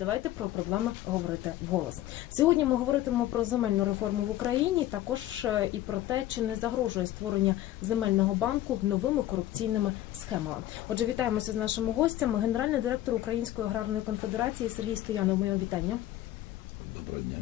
Давайте про проблеми говорити вголос. Сьогодні ми говоритимемо про земельну реформу в Україні, також е, і про те, чи не загрожує створення земельного банку новими корупційними схемами. Отже, вітаємося з нашими гостями. Генеральний директор Української аграрної конфедерації Сергій Стоянов. Моє вітання. Доброго дня.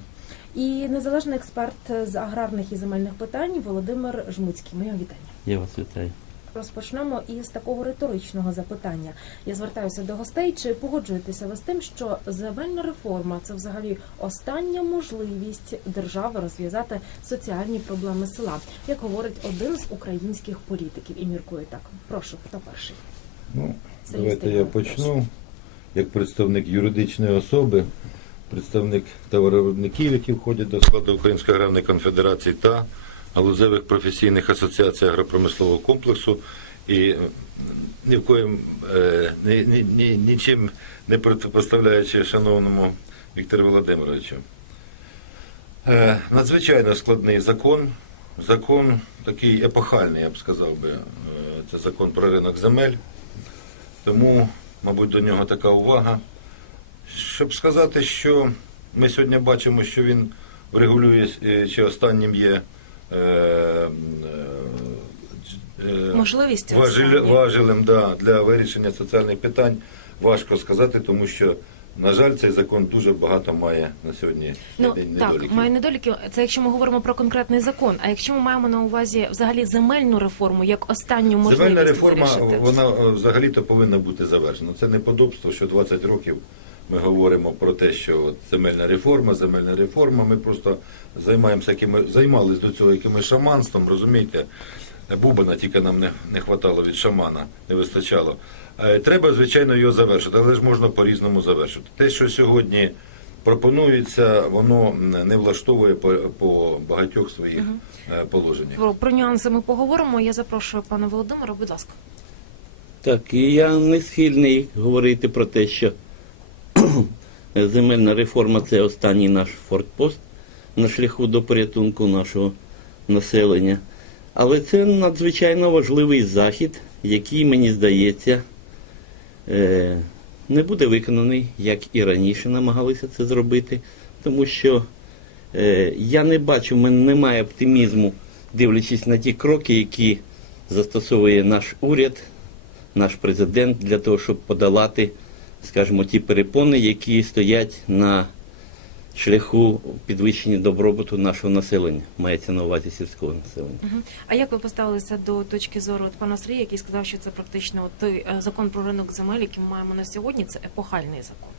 І незалежний експерт з аграрних і земельних питань Володимир Жмуцький. Моє вітання. Я вас вітаю. Розпочнемо із такого риторичного запитання. Я звертаюся до гостей. Чи погоджуєтеся ви з тим, що земельна реформа це взагалі остання можливість держави розв'язати соціальні проблеми села, як говорить один з українських політиків і міркує так. Прошу, хто перший? Ну, Сергій давайте я почну. Як представник юридичної особи, представник товаровиробників, які входять до складу Української аграрної конфедерації та галузевих професійних асоціацій агропромислового комплексу і е, ні в коїм е, ні, ні, ні, нічим не протипоставляючи шановному Віктору Володимировичу. Е, Надзвичайно складний закон. Закон такий епохальний, я б сказав би. Це закон про ринок земель. Тому, мабуть, до нього така увага. Щоб сказати, що ми сьогодні бачимо, що він врегулює, чи останнім є Можливість важель, важелем да, для вирішення соціальних питань, важко сказати, тому що, на жаль, цей закон дуже багато має на сьогодні Ну день так, має недоліки. Це якщо ми говоримо про конкретний закон. А якщо ми маємо на увазі взагалі земельну реформу як останню можливість Земельна реформа, вирішити? вона е, взагалі-то повинна бути завершена. Це неподобство, що 20 років ми говоримо про те, що от земельна реформа, земельна реформа. Ми просто займаємося якими займалися до цього якимось шаманством, розумієте? Бубана тільки нам не, не хватало від шамана, не вистачало. Е, Треба, звичайно, його завершити, але ж можна по-різному завершити. Те, що сьогодні пропонується, воно не влаштовує по, по багатьох своїх е, положеннях. Про, про нюанси ми поговоримо. Я запрошую пана Володимира. Будь ласка. Так, і я не схильний говорити про те, що земельна реформа це останній наш фортпост на шляху до порятунку нашого населення. Але це надзвичайно важливий захід, який, мені здається, е, не буде виконаний, як і раніше намагалися це зробити, тому що е, я не бачу, в мене немає оптимізму, дивлячись на ті кроки, які застосовує наш уряд, наш президент для того, щоб подолати, скажімо, ті перепони, які стоять на шляху підвищення добробуту нашого населення, мається на увазі сільського населення. А як ви поставилися до точки зору от пана Сергія, який сказав, що це практично от той е, закон про ринок земель, який ми маємо на сьогодні, це епохальний закон.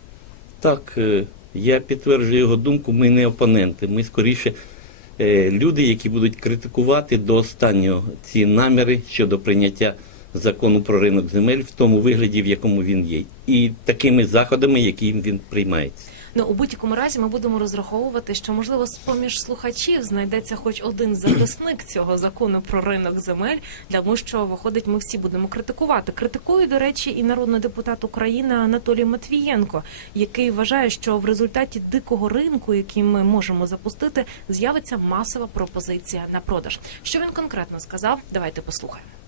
Так, е, я підтверджую його думку, ми не опоненти. Ми скоріше е, люди, які будуть критикувати до останнього ці наміри щодо прийняття закону про ринок земель в тому вигляді, в якому він є, і такими заходами, яким він приймається. Ну у будь-якому разі ми будемо розраховувати, що можливо з поміж слухачів знайдеться хоч один захисник цього закону про ринок земель, тому що виходить, ми всі будемо критикувати. Критикує, до речі, і народний депутат України Анатолій Матвієнко, який вважає, що в результаті дикого ринку, який ми можемо запустити, з'явиться масова пропозиція на продаж. Що він конкретно сказав? Давайте послухаємо.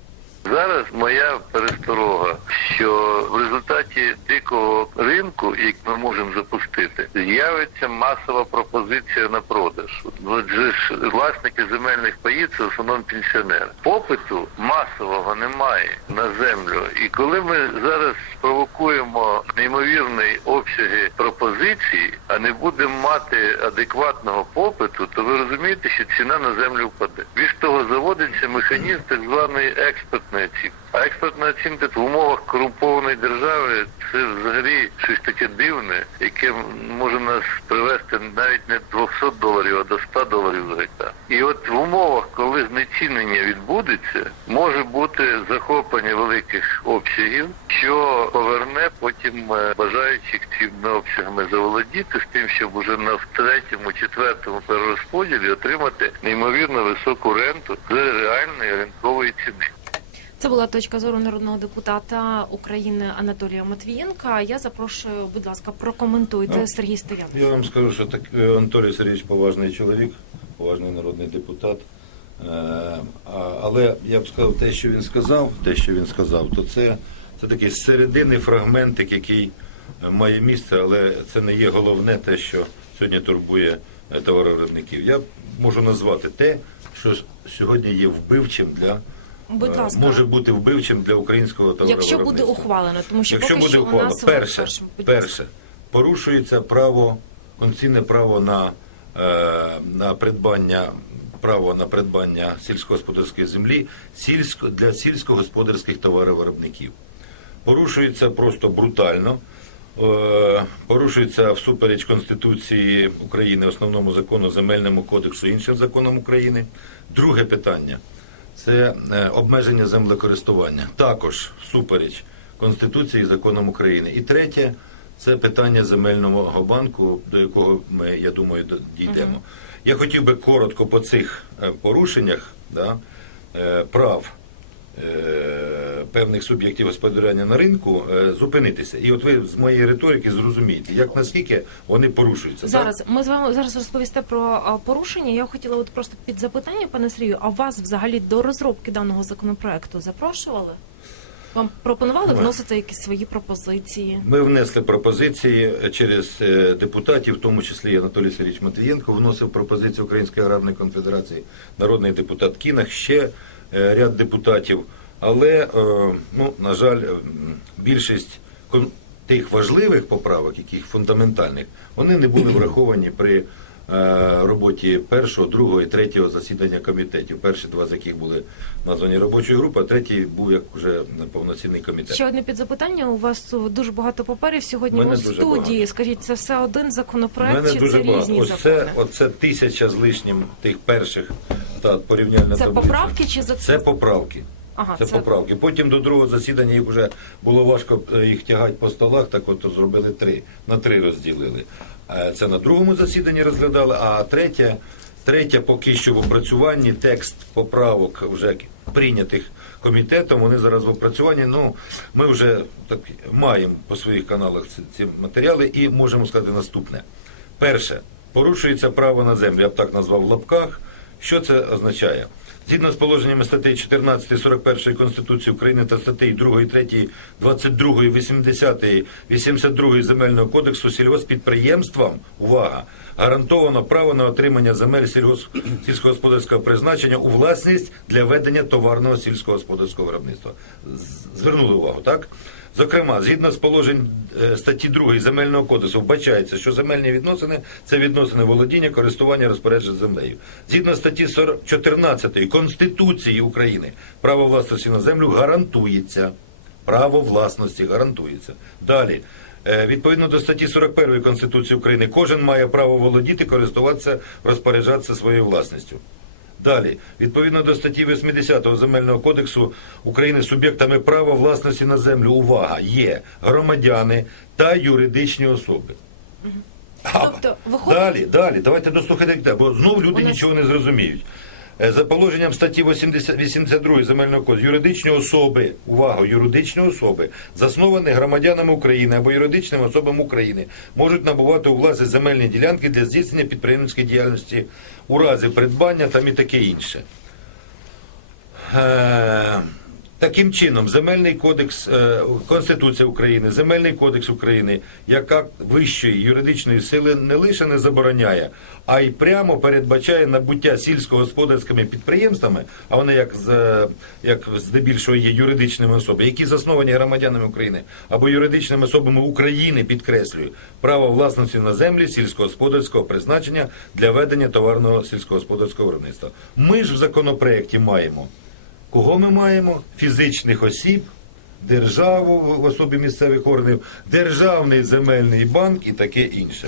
Зараз моя пересторога, що в результаті дикого ринку, як ми можемо запустити, з'явиться масова пропозиція на продаж. Ну, Отже ж власники земельних паїв це в основному пенсіонери. Попиту масового немає на землю. І коли ми зараз спровокуємо неймовірні обсяги пропозицій, а не будемо мати адекватного попиту, то ви розумієте, що ціна на землю впаде. Більш того, заводиться механізм так званої експертної оцінки. А експертна оцінка в умовах корумпованої держави це взагалі щось таке дивне, яке може нас привести навіть не 200 доларів, а до 100 доларів за гектар. І от в умовах, коли знецінення відбудеться, може бути захоплення великих обсягів, що поверне потім е, бажаючих цими обсягами заволодіти з тим, щоб уже на третьому, четвертому перерозподілі отримати неймовірно високу ренту з реальної ринкової ціни. Це була точка зору народного депутата України Анатолія Матвієнка. Я запрошую, будь ласка, прокоментуйте Ну, Сергій Стоян. Я вам скажу, що так е, Анатолій Сергійович поважний чоловік, поважний народний депутат. Е, Але я б сказав, те, що він сказав, те, що він сказав, то це, це такий серединний фрагментик, який е, має місце, але це не є головне те, що сьогодні турбує е, товаровиробників. Я можу назвати те, що сьогодні є вбивчим для Будь е, ласка. може бути вбивчим для українського Якщо буде ухвалено, тому що Якщо поки буде що у ухвалено, нас перше, перше, порушується право, конституційне право на, на придбання право на придбання сільськогосподарської землі сільсько, для сільськогосподарських товаровиробників. Порушується просто брутально. е, Порушується всупереч Конституції України, основному закону, земельному кодексу, іншим законам України. Друге питання це е, обмеження землекористування. Також всупереч Конституції і законам України. І третє це питання земельного банку, до якого ми, я думаю, дійдемо. Я хотів би коротко по цих е, порушеннях да, прав певних суб'єктів господарювання на ринку е, зупинитися. І от ви з моєї риторики зрозумієте, як наскільки вони порушуються. так? Зараз ми з вами зараз розповісте про порушення. Я хотіла от просто під запитання, пане Сергію, а вас взагалі до розробки даного законопроекту запрошували? Вам пропонували вносити якісь свої пропозиції? Ми внесли пропозиції через е, депутатів, в тому числі Анатолій Сергійович Матвієнко вносив пропозицію Української аграрної конфедерації, народний депутат Кінах, ще е, ряд депутатів. Але, е, ну, на жаль, більшість тих важливих поправок, яких фундаментальних, вони не були враховані при е, роботі першого, другого і третього засідання комітетів. Перші два з яких були названі робочою групою, а третій був як вже повноцінний комітет. Ще одне підзапитання. У вас дуже багато паперів сьогодні у студії. багато. Скажіть, це все один законопроект мене чи дуже це багато. різні Ось це, оце тисяча з лишнім тих перших та порівняльна Це таблиця. поправки чи за Це поправки. Ага, Це, це- поправки. Потім до другого засідання їх вже було важко е, їх тягати по столах, так от зробили три. На три розділили. Е, Це на другому засіданні розглядали, а третє, третє поки що в опрацюванні текст поправок вже прийнятих комітетом. Вони зараз в опрацюванні. Ну, ми вже так маємо по своїх каналах ці, ці матеріали і можемо сказати наступне. Перше, порушується право на землю. Я б так назвав в лапках. Що це означає? Згідно з положеннями статей 14 41 Конституції України та статей 2, 3, 22, 80, 82 Земельного кодексу сільгоспідприємствам, увага, гарантовано право на отримання земель сільгосп... сільськогосподарського призначення у власність для ведення товарного сільськогосподарського виробництва. Звернули увагу, так? Зокрема, згідно з положень е, статті 2 Земельного кодексу, вбачається, що земельні відносини це відносини володіння, користування, розпорядження землею. Згідно статті 14 Конституції України, право власності на землю гарантується. Право власності гарантується. Далі. Е, Відповідно до статті 41 Конституції України, кожен має право володіти, користуватися, розпоряджатися своєю власністю. Далі, відповідно до статті 80 Земельного кодексу України, суб'єктами права власності на землю, увага, є громадяни та юридичні особи. Тобто, виходить- Далі, далі, давайте дослухайте, бо знову люди нас- нічого не зрозуміють. Е, За положенням статті 80, 82 Земельного кодексу, юридичні особи, увага, юридичні особи, засновані громадянами України або юридичними особами України, можуть набувати у власність земельні ділянки для здійснення підприємницької діяльності у разі придбання там і таке інше. Е, Таким чином, земельний кодекс е, Конституція України, земельний кодекс України, як акт вищої юридичної сили не лише не забороняє, а й прямо передбачає набуття сільськогосподарськими підприємствами, а вони як з як здебільшого є юридичними особами, які засновані громадянами України або юридичними особами України, підкреслюю, право власності на землі сільськогосподарського призначення для ведення товарного сільськогосподарського виробництва. Ми ж в законопроекті маємо. Кого ми маємо? Фізичних осіб, державу в особі місцевих органів, державний земельний банк і таке інше.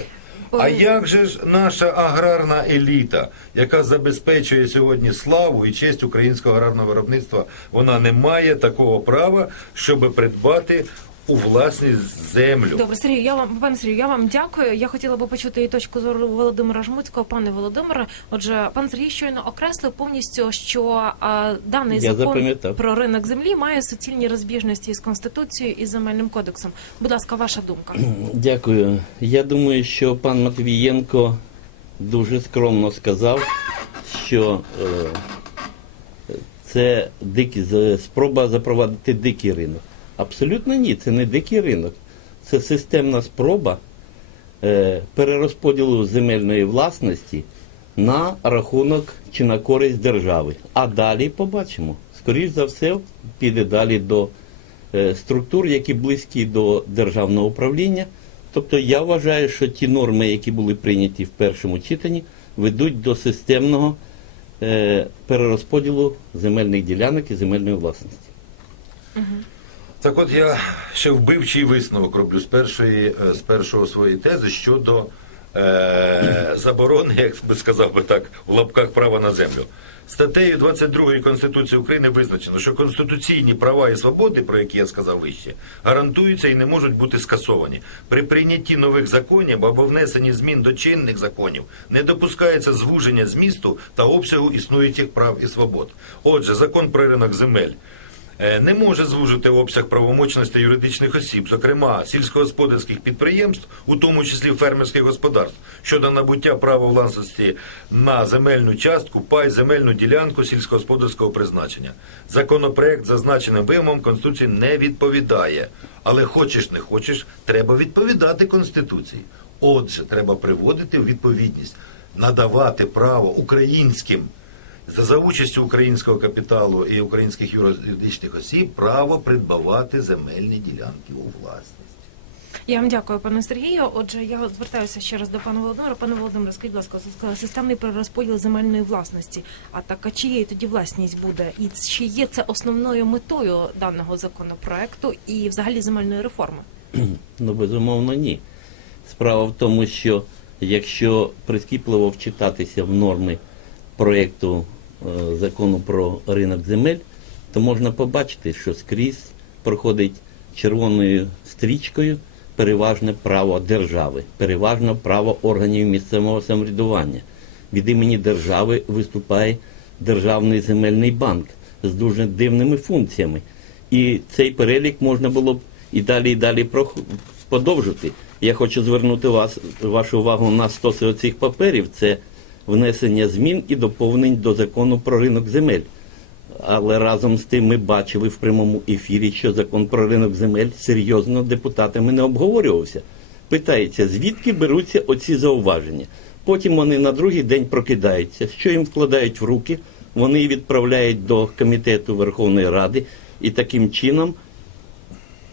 А як же ж наша аграрна еліта, яка забезпечує сьогодні славу і честь українського аграрного виробництва, вона не має такого права, щоб придбати у власність землю. Добре, Сергій, я вам пане Сергію, я вам дякую. Я хотіла би почути і точку зору Володимира Жмуцького. Пане Володимире, отже, пан Сергій щойно окреслив повністю, що а, даний Я закон запам'ятав. про ринок землі має суцільні розбіжності з конституцією і земельним кодексом. Будь ласка, ваша думка. Дякую. Я думаю, що пан Матвієнко дуже скромно сказав, що е, це дикі, з- спроба запровадити дикий ринок. Абсолютно ні, це не дикий ринок. Це системна спроба е, перерозподілу земельної власності на рахунок чи на користь держави. А далі побачимо. Скоріш за все, піде далі до е, структур, які близькі до державного управління. Тобто я вважаю, що ті норми, які були прийняті в першому читанні, ведуть до системного е, перерозподілу земельних ділянок і земельної власності. Так от я ще вбивчий висновок роблю з першої е, з першого своєї тези щодо е, заборони, як би сказав би так, в лапках права на землю. Статтею 22 Конституції України визначено, що конституційні права і свободи, про які я сказав вище, гарантуються і не можуть бути скасовані. При прийнятті нових законів або внесенні змін до чинних законів не допускається звуження змісту та обсягу існуючих прав і свобод. Отже, закон про ринок земель не може звужити обсяг правомочності юридичних осіб, зокрема сільськогосподарських підприємств, у тому числі фермерських господарств, щодо набуття права власності на земельну частку, пай, земельну ділянку сільськогосподарського призначення. Законопроект зазначеним вимогам Конституції не відповідає. Але хочеш не хочеш, треба відповідати Конституції. Отже, треба приводити в відповідність, надавати право українським за, участю українського капіталу і українських юридичних осіб право придбавати земельні ділянки у власність. Я вам дякую, пане Сергію. Отже, я звертаюся ще раз до пана Володимира. Пане Володимире, скажіть, будь ласка, системний перерозподіл земельної власності. А так, а чиєю тоді власність буде? І чи є це основною метою даного законопроекту і взагалі земельної реформи? Ну, безумовно, ні. Справа в тому, що якщо прискіпливо вчитатися в норми проєкту е, закону про ринок земель, то можна побачити, що скрізь проходить червоною стрічкою переважне право держави, переважне право органів місцевого самоврядування. Від імені держави виступає Державний земельний банк з дуже дивними функціями. І цей перелік можна було б і далі, і далі подовжити. Я хочу звернути вас, вашу увагу на стоси оцих паперів. Це внесення змін і доповнень до закону про ринок земель. Але разом з тим ми бачили в прямому ефірі, що закон про ринок земель серйозно депутатами не обговорювався. Питається, звідки беруться оці зауваження. Потім вони на другий день прокидаються, що їм вкладають в руки, вони відправляють до комітету Верховної Ради, і таким чином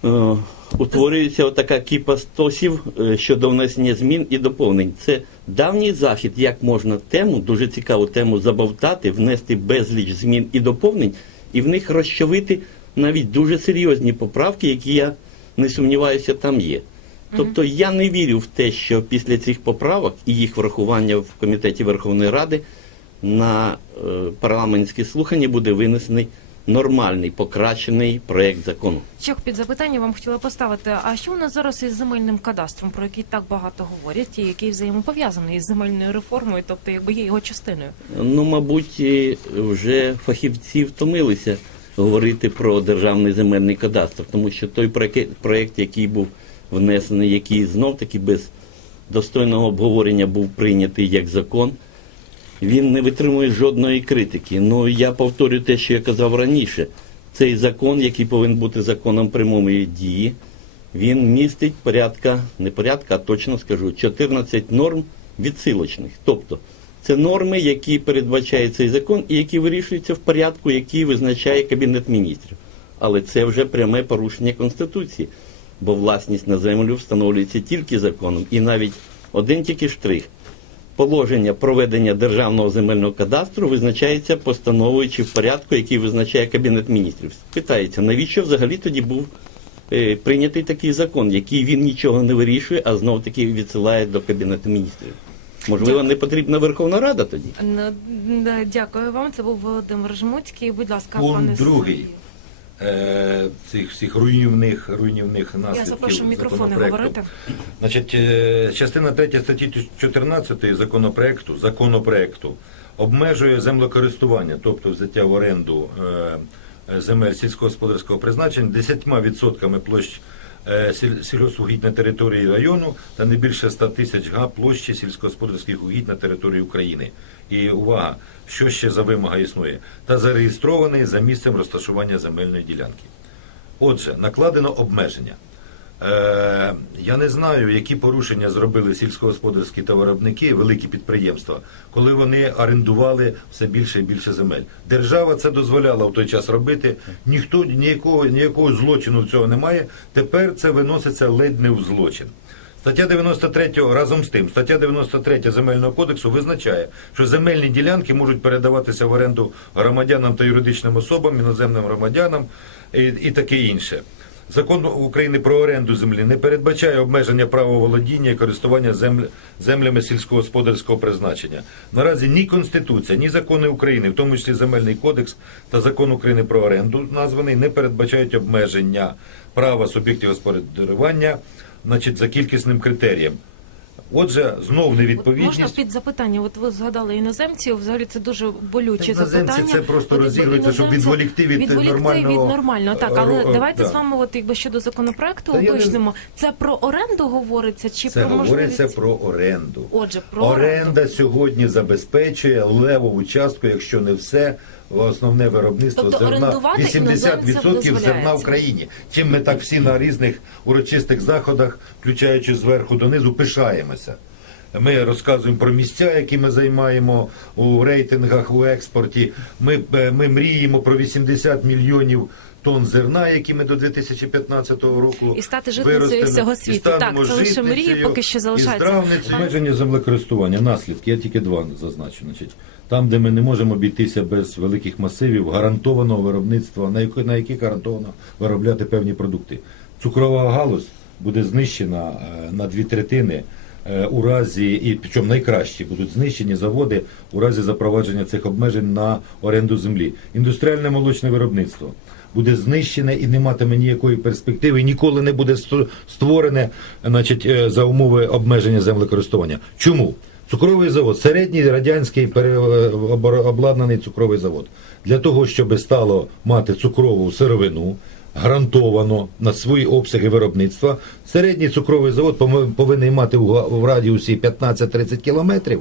е, утворюється отака кіпа стосів е, щодо внесення змін і доповнень. Це давній захід, як можна тему, дуже цікаву тему забавтати, внести безліч змін і доповнень, і в них розчавити навіть дуже серйозні поправки, які я не сумніваюся, там є. Тобто я не вірю в те, що після цих поправок і їх врахування в комітеті Верховної Ради на е, парламентські слухання буде винесений нормальний покращений проєкт закону. Ще під запитання вам хотіла поставити. А що у нас зараз із земельним кадастром, про який так багато говорять, і який взаємопов'язаний із земельною реформою, тобто якби є його частиною? Ну, мабуть, вже фахівці втомилися говорити про державний земельний кадастр, тому що той проєкт, проєкт, який був внесений, який знов таки без достойного обговорення був прийнятий як закон, він не витримує жодної критики. Ну я повторю те, що я казав раніше. Цей закон, який повинен бути законом прямої дії, він містить порядка, не порядка, а точно скажу, 14 норм відсилочних. Тобто це норми, які передбачає цей закон і які вирішуються в порядку, який визначає Кабінет міністрів. Але це вже пряме порушення Конституції, бо власність на землю встановлюється тільки законом. І навіть один тільки штрих. Положення проведення державного земельного кадастру визначається постановою чи в порядку, який визначає Кабінет міністрів. Питається, навіщо взагалі тоді був е, прийнятий такий закон, який він нічого не вирішує, а знов таки відсилає до Кабінету міністрів. Можливо, не потрібна Верховна Рада тоді. Ну, Дякую вам. Це був Володимир Жмуцький. Будь ласка, Пункт пане другий. Е, цих всіх руйнівних, руйнівних наслідків Я запрошу мікрофони говорити. Значить, е, частина 3 статті 14 законопроекту, законопроекту обмежує землекористування, тобто взяття в оренду е, земель сільськогосподарського призначення 10% площ сільгоспугідь на території району та не більше 100 тисяч га площі сільськогосподарських угідь на території України. І увага, що ще за вимога існує, та зареєстрований за місцем розташування земельної ділянки. Отже, накладено обмеження. Е, я не знаю, які порушення зробили сільськогосподарські товаровиробники, великі підприємства, коли вони орендували все більше і більше земель. Держава це дозволяла в той час робити. Ніхто ніякого ніякого злочину в цього немає. Тепер це виноситься ледь не в злочин. Стаття 93 разом з тим, стаття 93 земельного кодексу визначає, що земельні ділянки можуть передаватися в оренду громадянам та юридичним особам, іноземним громадянам і, і таке інше. Закон України про оренду землі не передбачає обмеження права володіння і користування земль, землями сільськогосподарського призначення. Наразі ні Конституція, ні закони України, в тому числі Земельний кодекс та закон України про оренду, названий, не передбачають обмеження права суб'єктів господарювання значить, за кількісним критерієм. Отже, знов Можна під запитання? От ви згадали іноземців. Взагалі це дуже болюче Так іноземці запитання. це просто розігрується, щоб відволікти від відволікти нормального, від нормального. Так, але ро- давайте да. з вами, от якби щодо законопроекту, я не- Це про оренду говориться чи Це про говориться можливість? про оренду. Отже, про оренду. Оренда сьогодні забезпечує левову частку, якщо не все, основне виробництво Тобто зерна орендувати 80% зерна в країні. Чим ми так всі на різних урочистих заходах, включаючи зверху донизу, пишаємося. Ми розказуємо про місця, які ми займаємо у рейтингах у експорті. Ми, е, ми мріємо про 80 мільйонів тонн зерна, які ми до 2015 року І стати житницею всього світу. Так, це лише мрії, поки що і залишається. здравницею. Обмеження землекористування, наслідки, я тільки два зазначу. Значить, там, де ми не можемо обійтися без великих масивів, гарантованого виробництва, на які, на яких гарантовано виробляти певні продукти. Цукрова галузь буде знищена е, на дві третини. е, У разі, і причому найкращі будуть знищені заводи у разі запровадження цих обмежень на оренду землі. Індустріальне молочне виробництво буде знищене і не матиме ніякої перспективи, і ніколи не буде ст- створене значить, е, за умови обмеження землекористування. Чому? Цукровий завод, середній радянський пере- е, обор- обладнаний цукровий завод. Для того, щоб стало мати цукрову сировину, гарантовано на свої обсяги виробництва, середній цукровий завод повинен мати в радіусі 15-30 кілометрів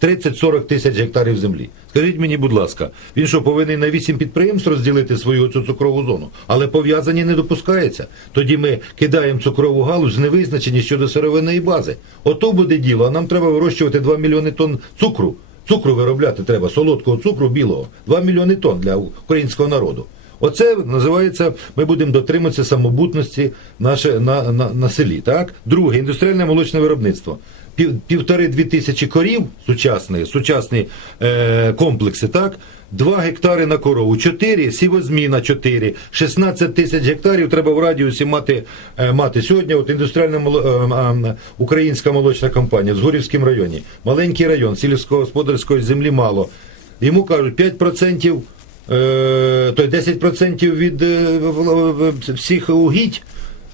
30-40 тисяч гектарів землі. Скажіть мені, будь ласка, він що повинен на 8 підприємств розділити свою цю цукрову зону, але пов'язані не допускається. Тоді ми кидаємо цукрову галузь невизначені щодо сировинної бази. Ото буде діло, а нам треба вирощувати 2 мільйони тонн цукру. Цукру виробляти треба, солодкого цукру білого. 2 мільйони тонн для українського народу. Оце називається, ми будемо дотримуватися самобутності наше, на, на, на селі. Так? Друге, індустріальне молочне виробництво. Пів, півтори-дві тисячі корів сучасні, сучасні е, комплекси, так? 2 гектари на корову, 4, сівозміна 4, 16 тисяч гектарів треба в радіусі мати, е, мати. Сьогодні от індустріальна е, е, українська молочна компанія в Згорівському районі, маленький район, сільськогосподарської землі мало. Йому кажуть 5% е, то 10% від е, всіх угідь,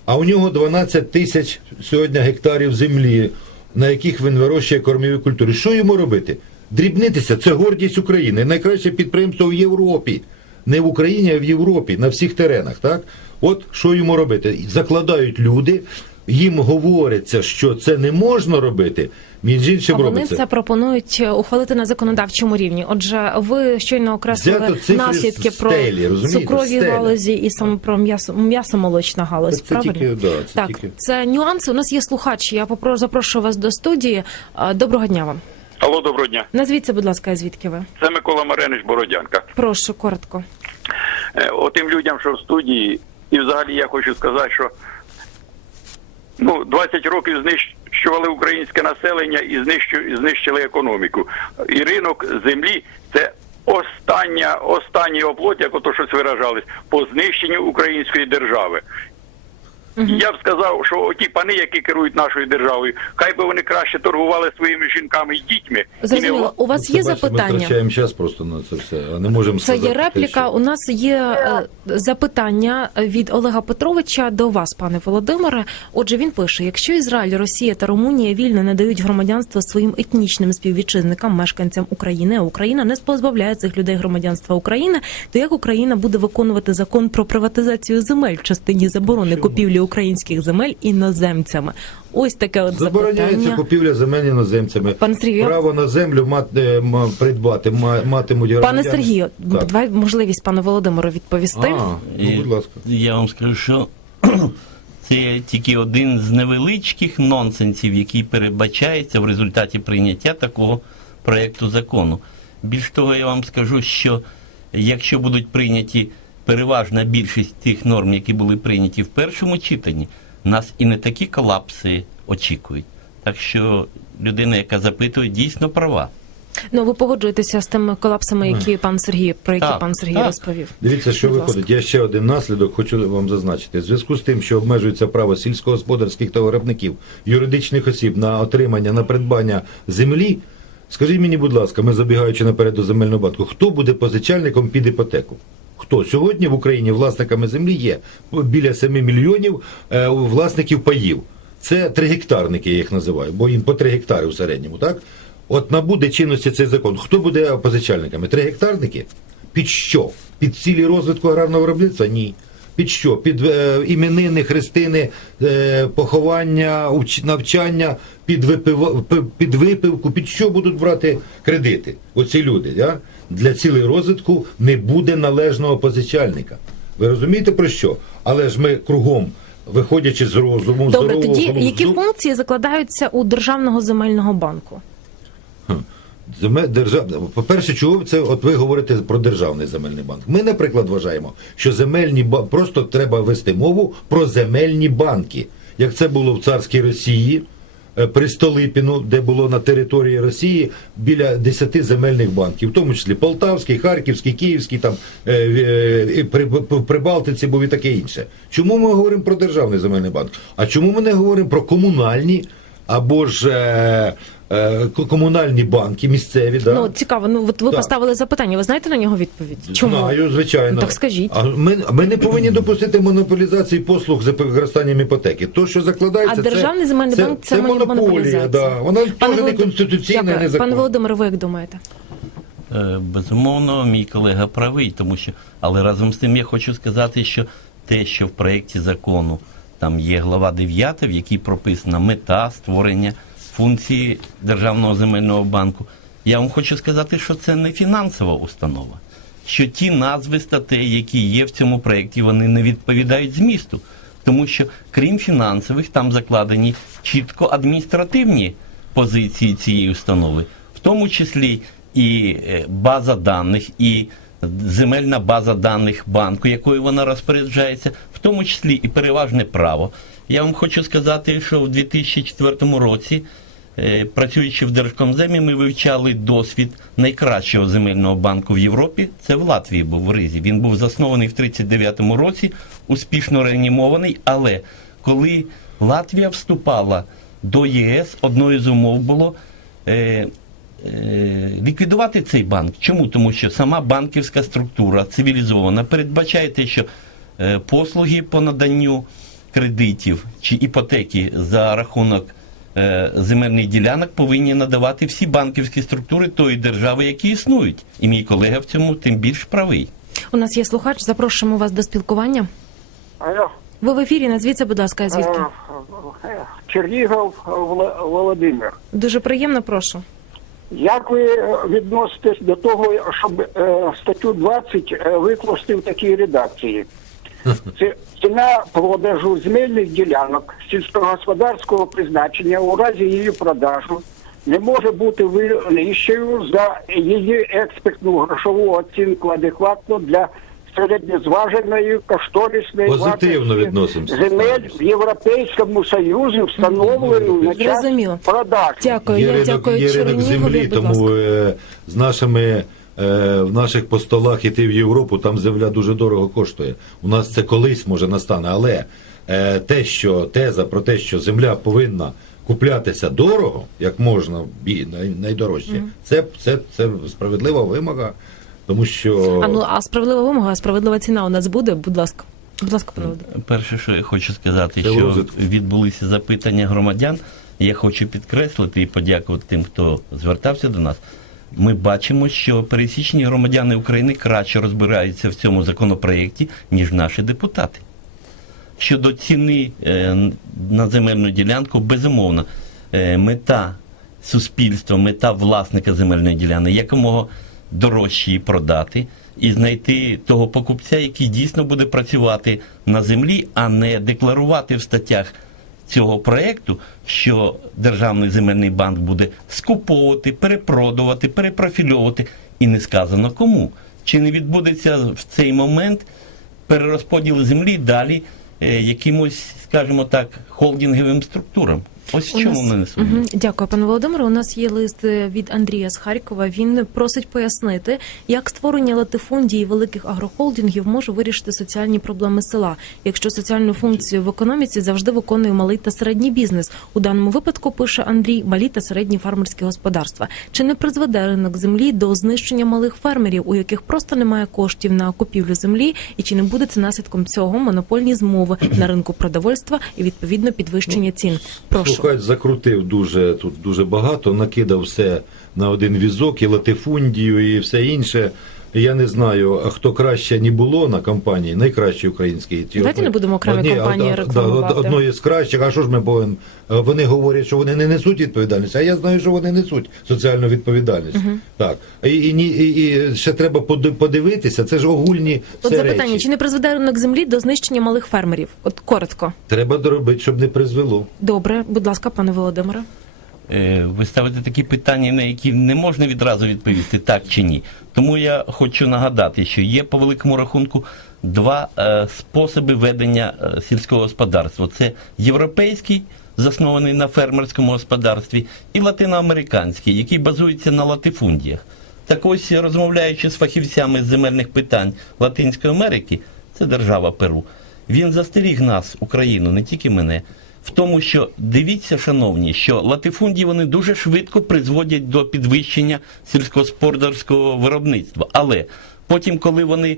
а у нього 12 тисяч сьогодні гектарів землі, на яких він вирощує кормові культури. Що йому робити? Дрібнитися це гордість України. Найкраще підприємство в Європі. Не в Україні, а в Європі, на всіх теренах. Так? От що йому робити? Закладають люди, їм говориться, що це не можна робити. Між іншим А вони це пропонують е, ухвалити на законодавчому рівні. Отже, ви щойно окреслили наслідки про стелі, цукрові галузі і саме про м'ясо м'ясомолочна галузь. Це правильно? тільки, да, це так, тільки. це нюанси. У нас є слухач. Я попро запрошую вас до студії. Доброго дня вам. Алло, доброго дня. Назвіться, будь ласка, звідки ви? Це Микола Маренич Бородянка. Прошу коротко. Е, Отим людям, що в студії, і взагалі я хочу сказати, що ну, 20 років знищували українське населення і знищили економіку. І ринок землі це остання, останній оплот, як ото щось виражались, по знищенню української держави. Я б сказав, що оті пани, які керують нашою державою, хай би вони краще торгували своїми жінками і дітьми. і не Зрозуміло, у вас є бачите, Ми запитання? втрачаємо час просто на це все, а не можемо Це сказати. є те, репліка. що- У нас є е, запитання від Олега Петровича до вас, пане Володимире. Отже, він пише: якщо Ізраїль, Росія та Румунія вільно надають громадянство своїм етнічним співвітчизникам, мешканцям України, а Україна не позбавляє цих людей громадянства України, то як Україна буде виконувати закон про приватизацію земель в частині заборони купівлі українських земель іноземцями? Ось таке от Забороняється запитання. купівля земель іноземцями. Пане Сергію. Право на землю мати, е, придбати ма- матимуть Пане громадяни. Сергію, Так. давай можливість пану Володимиру відповісти. А, ну, будь ласка. Я вам скажу, що це тільки один з невеличких нонсенсів, який передбачається в результаті прийняття такого проєкту закону. Більш того, я вам скажу, що якщо будуть прийняті переважна більшість тих норм, які були прийняті в першому читанні, нас і не такі колапси очікують. Так що людина, яка запитує, дійсно права. Ну ви погоджуєтеся з тими колапсами, які пан Сергій, про які Так, пан Сергій так. розповів. Дивіться, що Будь ласка. виходить. Я ще один наслідок хочу вам зазначити. В зв'язку з тим, що обмежується право сільськогосподарських та виробників юридичних осіб на отримання на придбання землі. Скажіть мені, будь ласка, ми забігаючи наперед до земельного банку, хто буде позичальником під іпотеку? Хто сьогодні в Україні власниками землі є біля 7 мільйонів е, власників паїв. Це тригектарники, я їх називаю, бо їм по 3 гектари в середньому, так? От набуде чинності цей закон. Хто буде позичальниками? Тригектарники? Під що? Під цілі розвитку аграрного виробництва? Ні. Під що? Під е, іменини, хрестини, е, поховання, уч- навчання, під, випив, під випивку, під що будуть брати кредити? Оці люди. Я? Для цілей розвитку не буде належного позичальника. Ви розумієте про що? Але ж ми кругом, виходячи з розуму, Добре, здорового тоді які функції закладаються у державного земельного банку? По-перше, чого це от ви говорите про державний земельний банк? Ми, наприклад, вважаємо, що земельні просто треба вести мову про земельні банки, як це було в царській Росії. е, При Столипіну, де було на території Росії біля 10 земельних банків, в тому числі Полтавський, Харківський, Київський, там е, е, Прибалтиці був і таке інше. Чому ми говоримо про державний земельний банк? А чому ми не говоримо про комунальні або ж комунальні банки місцеві? Да? Ну цікаво. Ну от ви Так. поставили запитання. Ви знаєте на нього відповідь? Чому? Знаю, звичайно. Ну, так скажіть. А ми, ми не повинні допустити монополізації послуг за використанням іпотеки. То, що закладається, А державний земельний це, банк це, це монополія. Да. Вона теж не конституційна, не закон. Пане Володимире, ви як думаєте? Е, Безумовно, мій колега правий, тому що, але разом з тим я хочу сказати, що те, що в проєкті закону там є глава 9, в якій прописана мета створення функції Державного земельного банку, я вам хочу сказати, що це не фінансова установа. Що ті назви статей, які є в цьому проєкті, вони не відповідають змісту. Тому що, крім фінансових, там закладені чітко адміністративні позиції цієї установи, в тому числі і е, база даних, і земельна база даних банку, якою вона розпоряджається, в тому числі і переважне право. Я вам хочу сказати, що в 2004 році, працюючи в Держкомземі, ми вивчали досвід найкращого земельного банку в Європі. Це в Латвії був в Ризі. Він був заснований в 1939 році, успішно реанімований. Але коли Латвія вступала до ЄС, одною з умов було. Е, е, ліквідувати цей банк. Чому? Тому що сама банківська структура цивілізована передбачає те, що е, послуги по наданню кредитів чи іпотеки за рахунок е, земельних ділянок повинні надавати всі банківські структури тої держави, які існують. І мій колега в цьому тим більш правий. У нас є слухач. Запрошуємо вас до спілкування. Алло. Ви в ефірі. Назвіться, будь ласка, звідки? Е, е, Чернігов Вла- Володимир. Дуже приємно, прошу. Як ви е, відноситесь до того, щоб е, статтю 20 е, викласти в такій редакції? Це ціна продажу земельних ділянок сільськогосподарського призначення у разі її продажу не може бути вищою за її експертну грошову оцінку адекватно для середньозваженої кошторисної Позитивно вартості відносимося. земель в Європейському Союзі встановлену на час продажу. Дякую. Є Я ринок, дякую є ринок землі, Будь тому ласка. е, з нашими в наших постолах іти в Європу, там земля дуже дорого коштує. У нас це колись може настане, але е, те, що теза про те, що земля повинна куплятися дорого, як можна найдорожче, це, це, це справедлива вимога, тому що А ну а справедлива вимога, а справедлива ціна у нас буде. Будь ласка, будь ласка, пане Перше, що я хочу сказати, Це що розвитку. відбулися запитання громадян. Я хочу підкреслити і подякувати тим, хто звертався до нас. Ми бачимо, що пересічні громадяни України краще розбираються в цьому законопроєкті, ніж наші депутати. Щодо ціни е, на земельну ділянку, безумовно, е, мета суспільства, мета власника земельної ділянки якомога дорожче її продати. і знайти того покупця, який дійсно буде працювати на землі, а не декларувати в статтях цього проекту, що Державний земельний банк буде скуповувати, перепродувати, перепрофільовувати, і не сказано кому. Чи не відбудеться в цей момент перерозподіл землі далі е, якимось, скажімо так, холдинговим структурам? Ось в чому нас- мене. Мгм. Дякую, пане Володимире. У нас є лист е, від Андрія з Харкова. Він просить пояснити, як створення латифундії великих агрохолдингів може вирішити соціальні проблеми села, якщо соціальну функцію в економіці завжди виконує малий та середній бізнес. У даному випадку пише Андрій малі та середні фермерські господарства. Чи не призведе ринок землі до знищення малих фермерів, у яких просто немає коштів на купівлю землі, і чи не буде це наслідком цього монопольні змови на ринку продовольства і відповідно підвищення цін? Прошу. Слухач закрутив дуже тут дуже багато, накидав все на один візок, і латифундію, і все інше. Я не знаю, хто краще не було на компанії, найкращі українські. Ті Давайте не будемо окремі одні- компанії а- да, Одної з кращих, а що ж ми повинні? Вони говорять, що вони не несуть відповідальність, а я знаю, що вони несуть соціальну відповідальність. Так. І, і, і, і ще треба подивитися, це ж огульні От запитання: речі. чи не призведе ринок землі до знищення малих фермерів? От коротко. Треба доробити, щоб не призвело. Добре, будь ласка, пане Володимире. Е, ви ставите такі питання, на які не можна відразу відповісти так чи ні. Тому я хочу нагадати, що є по великому рахунку два е, способи ведення е, сільського господарства: це європейський, заснований на фермерському господарстві, і латиноамериканський, який базується на латифундіях. Так ось, розмовляючи з фахівцями з земельних питань Латинської Америки, це держава Перу, він застеріг нас, Україну, не тільки мене, в тому, що дивіться, шановні, що латифундії вони дуже швидко призводять до підвищення сільськогосподарського виробництва. Але потім, коли вони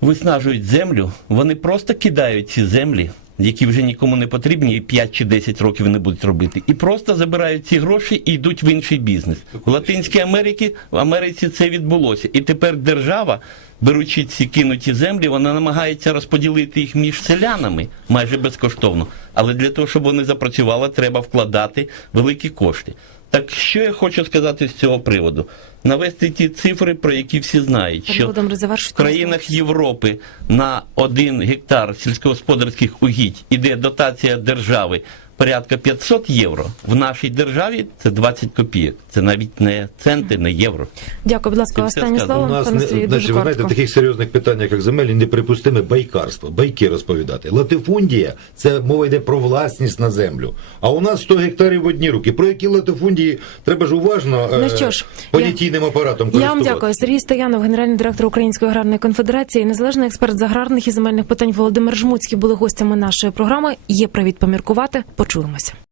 виснажують землю, вони просто кидають ці землі, які вже нікому не потрібні, і 5 чи 10 років не будуть робити, і просто забирають ці гроші і йдуть в інший бізнес. В Латинській Америці в Америці це відбулося. І тепер держава, беручи ці кинуті землі, вона намагається розподілити їх між селянами майже безкоштовно. Але для того, щоб вони запрацювали, треба вкладати великі кошти. Так що я хочу сказати з цього приводу? Навести ті цифри, про які всі знають, що в країнах Європи на один гектар сільськогосподарських угідь іде дотація держави порядка 500 євро. В нашій державі це 20 копійок. Це навіть не центи, не євро. Дякую, будь ласка, останнє слово. У нас не значить, ви знаєте, в таких серйозних питаннях, як земель, неприпустиме байкарство, байки розповідати. Латифундія це мова йде про власність на землю. А у нас 100 гектарів в одні руки. Про які латифундії треба ж уважно Ну е, що ж, понятійним апаратом Я вам дякую. Сергій Стоянов, генеральний директор Української аграрної конфедерації, незалежний експерт з аграрних і земельних питань Володимир Жмуцький були гостями нашої програми. Є привід поміркувати. Почуємося.